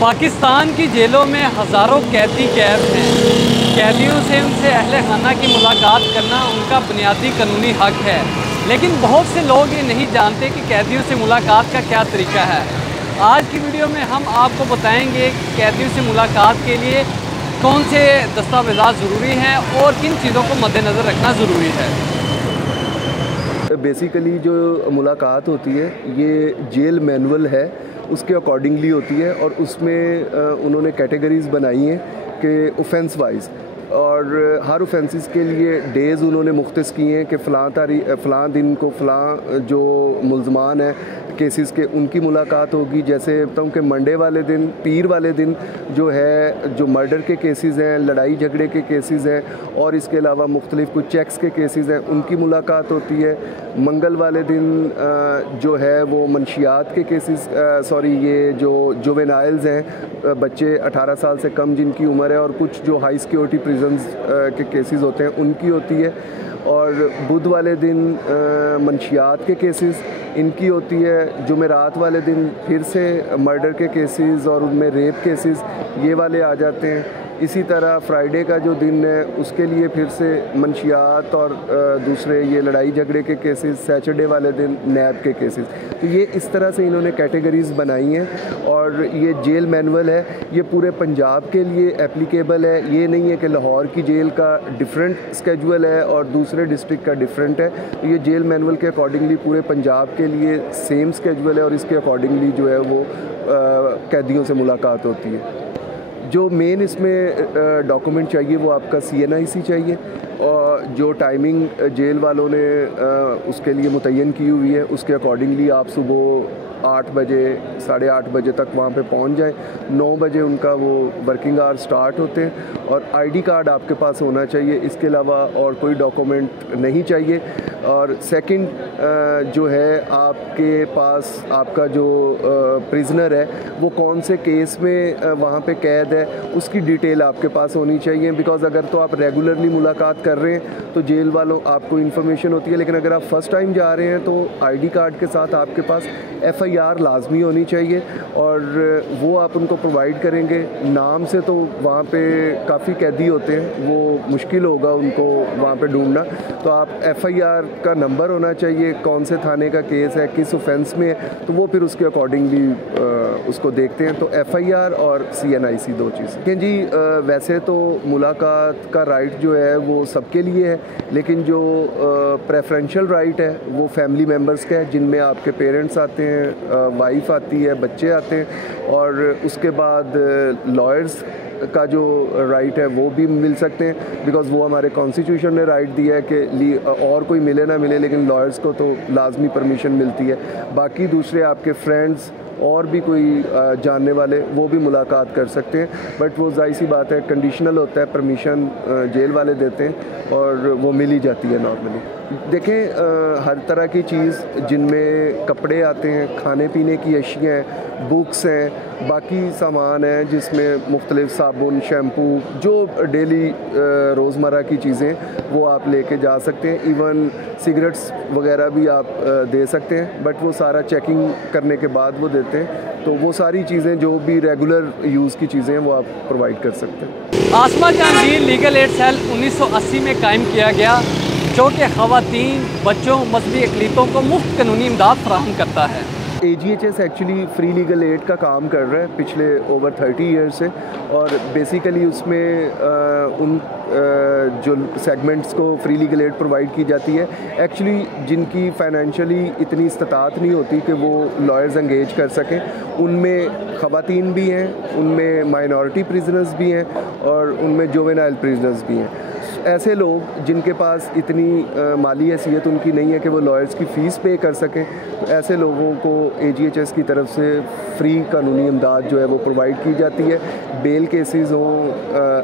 पाकिस्तान की जेलों में हज़ारों कैदी कैद हैं। कैदियों से उनसे अहले खाना की मुलाकात करना उनका बुनियादी कानूनी हक है, लेकिन बहुत से लोग ये नहीं जानते कि कैदियों से मुलाकात का क्या तरीका है। आज की वीडियो में हम आपको बताएंगे कि कैदियों से मुलाकात के लिए कौन से दस्तावेज़ात ज़रूरी हैं और किन चीज़ों को मद्देनज़र रखना ज़रूरी है। बेसिकली जो मुलाकात होती है ये जेल मैनुअल है, उसके अकॉर्डिंगली होती है और उसमें उन्होंने कैटेगरीज़ बनाई हैं कि ऑफेंस वाइज, और हर ऑफेंसेस के लिए डेज़ उन्होंने मुख्तस किए हैं कि फ़लाँ दिन को फ़लाँ जो मुल्ज़मान हैं केसेस के उनकी मुलाकात होगी। जैसे बताऊँ कि मंडे वाले दिन, पीर वाले दिन जो है जो मर्डर के केसेस हैं, लड़ाई झगड़े के केसेस हैं और इसके अलावा मुख्तलिफ कुछ चेक्स के केसेस हैं, उनकी मुलाकात होती है। मंगल वाले दिन जो है वो मंशियात के केसेस ये जो जुवेनाइल्स हैं, बच्चे 18 साल से कम जिनकी उम्र है, और कुछ जो हाई सिक्योरिटी प्रिजन्स के केसेस होते हैं उनकी होती है। और बुध वाले दिन मंशियात के केसेस इनकी होती है। जुमेरात वाले दिन फिर से मर्डर के केसेस और उनमें रेप केसेस ये वाले आ जाते हैं। इसी तरह फ्राइडे का जो दिन है उसके लिए फिर से मंशियात और दूसरे ये लड़ाई झगड़े के केसेस, सैटरडे वाले दिन नैब के केसेस। तो ये इस तरह से इन्होंने कैटेगरीज़ बनाई हैं और ये जेल मैनुअल है, ये पूरे पंजाब के लिए एप्लीकेबल है। ये नहीं है कि लाहौर की जेल का डिफरेंट स्केजुअल है और दूसरे डिस्ट्रिक्ट का डिफरेंट है। तो ये जेल मैनुअल के अकॉर्डिंगली पूरे पंजाब के लिए सेम स्केजुअल है और इसके अकॉर्डिंगली जो है वो कैदियों से मुलाकात होती है। जो मेन इसमें डॉक्यूमेंट चाहिए वो आपका CNIC चाहिए, और जो टाइमिंग जेल वालों ने उसके लिए मुतय्यन की हुई है उसके अकॉर्डिंगली आप सुबह 8 बजे 8:30 बजे तक वहाँ पे पहुँच जाएं। 9 बजे उनका वो वर्किंग आवर स्टार्ट होते हैं और ID कार्ड आपके पास होना चाहिए। इसके अलावा और कोई डॉक्यूमेंट नहीं चाहिए। और सेकंड जो है आपके पास आपका जो प्रिजनर है वो कौन से केस में वहाँ पे कैद है उसकी डिटेल आपके पास होनी चाहिए। बिकॉज़ अगर तो आप रेगुलरली मुलाकात कर रहे हैं तो जेल वालों आपको इन्फॉर्मेशन होती है, लेकिन अगर आप फ़र्स्ट टाइम जा रहे हैं तो ID कार्ड के साथ आपके पास FIR लाजमी होनी चाहिए और वो आप उनको प्रोवाइड करेंगे। नाम से तो वहाँ पे काफ़ी कैदी होते हैं, वो मुश्किल होगा उनको वहाँ पे ढूंढना। तो आप FIR का नंबर होना चाहिए, कौन से थाने का केस है, किस ऑफेंस में है, तो वो फिर उसके अकॉर्डिंगली उसको देखते हैं। तो FIR और CNIC 2 चीज़ कि जी वैसे तो मुलाकात का राइट जो है वो सबके लिए है, लेकिन जो प्रेफरेंशियल राइट है वो फैमिली मेम्बर्स का है, जिनमें आपके पेरेंट्स आते हैं, वाइफ आती है, बच्चे आते हैं, और उसके बाद लॉयर्स का जो राइट है वो भी मिल सकते हैं। बिकॉज़ वो हमारे कॉन्स्टिट्यूशन ने राइट दिया है कि और कोई मिले ना मिले लेकिन लॉयर्स को तो लाजमी परमिशन मिलती है। बाकी दूसरे आपके फ्रेंड्स और भी कोई जानने वाले वो भी मुलाकात कर सकते हैं, बट वो ज़ाहिर सी बात है कंडीशनल होता है, परमिशन जेल वाले देते हैं और वो मिल ही जाती है नॉर्मली। देखें हर तरह की चीज़ जिनमें कपड़े आते हैं, खाने पीने की अशियाँ हैं, बुक्स हैं, बाकी सामान है जिसमें मुख्तलिफ साबुन, शैम्पू, जो डेली रोज़मर्रा की चीज़ें वो आप लेके जा सकते हैं। इवन सिगरेट्स वगैरह भी आप दे सकते हैं, बट वो सारा चेकिंग करने के बाद वो देते हैं। तो वो सारी चीज़ें जो भी रेगुलर यूज़ की चीज़ें हैं वो आप प्रोवाइड कर सकते हैं। आसमा जहांगीर लीगल एड सेल 1980 में कायम किया गया, जो कि ख़वातीन, बच्चों, मजहबी अक़लीतों को मुफ्त कानूनी इमदाद फराहम करता है। AGHS actually free legal aid का काम कर रहा है पिछले ओवर 30 ईयर्स से, और बेसिकली उसमें उन जो सेगमेंट्स को फ्री लीगल एड प्रोवाइड की जाती है एक्चुअली जिनकी फाइनेंशियली इतनी इस्तात नहीं होती कि वो लॉयर्स एंगेज कर सकें। उनमें ख़वातीन भी हैं, उनमें माइनॉरिटी प्रिजनर्स भी हैं और उनमें जुवेनाइल प्रिजनर्स भी हैं। ऐसे लोग जिनके पास इतनी माली हैसियत उनकी नहीं है कि वो लॉयर्स की फ़ीस पे कर सकें, तो ऐसे लोगों को AGHS की तरफ से फ्री कानूनी इमदाद जो है वो प्रोवाइड की जाती है। बेल केसेस हों,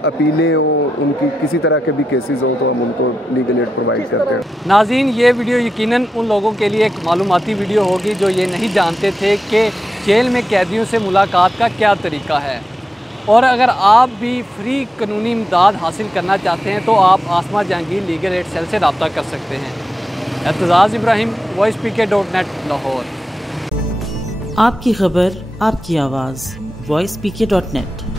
अपीलें हों, उनकी किसी तरह के भी केसेस हों तो हम उनको लीगल एड प्रोवाइड करते हैं। नाज़रीन, ये वीडियो यकीनन उन लोगों के लिए एक मालूमाती वीडियो होगी जो ये नहीं जानते थे कि जेल में कैदियों से मुलाकात का क्या तरीका है। और अगर आप भी फ्री कानूनी इमदाद हासिल करना चाहते हैं तो आप आसमा जहांगीर लीगल एड सेल से रब्ता कर सकते हैं। एतजाज़ इब्राहिम, voicepk.net, लाहौर। आपकी खबर, आपकी आवाज़। voicepk.net।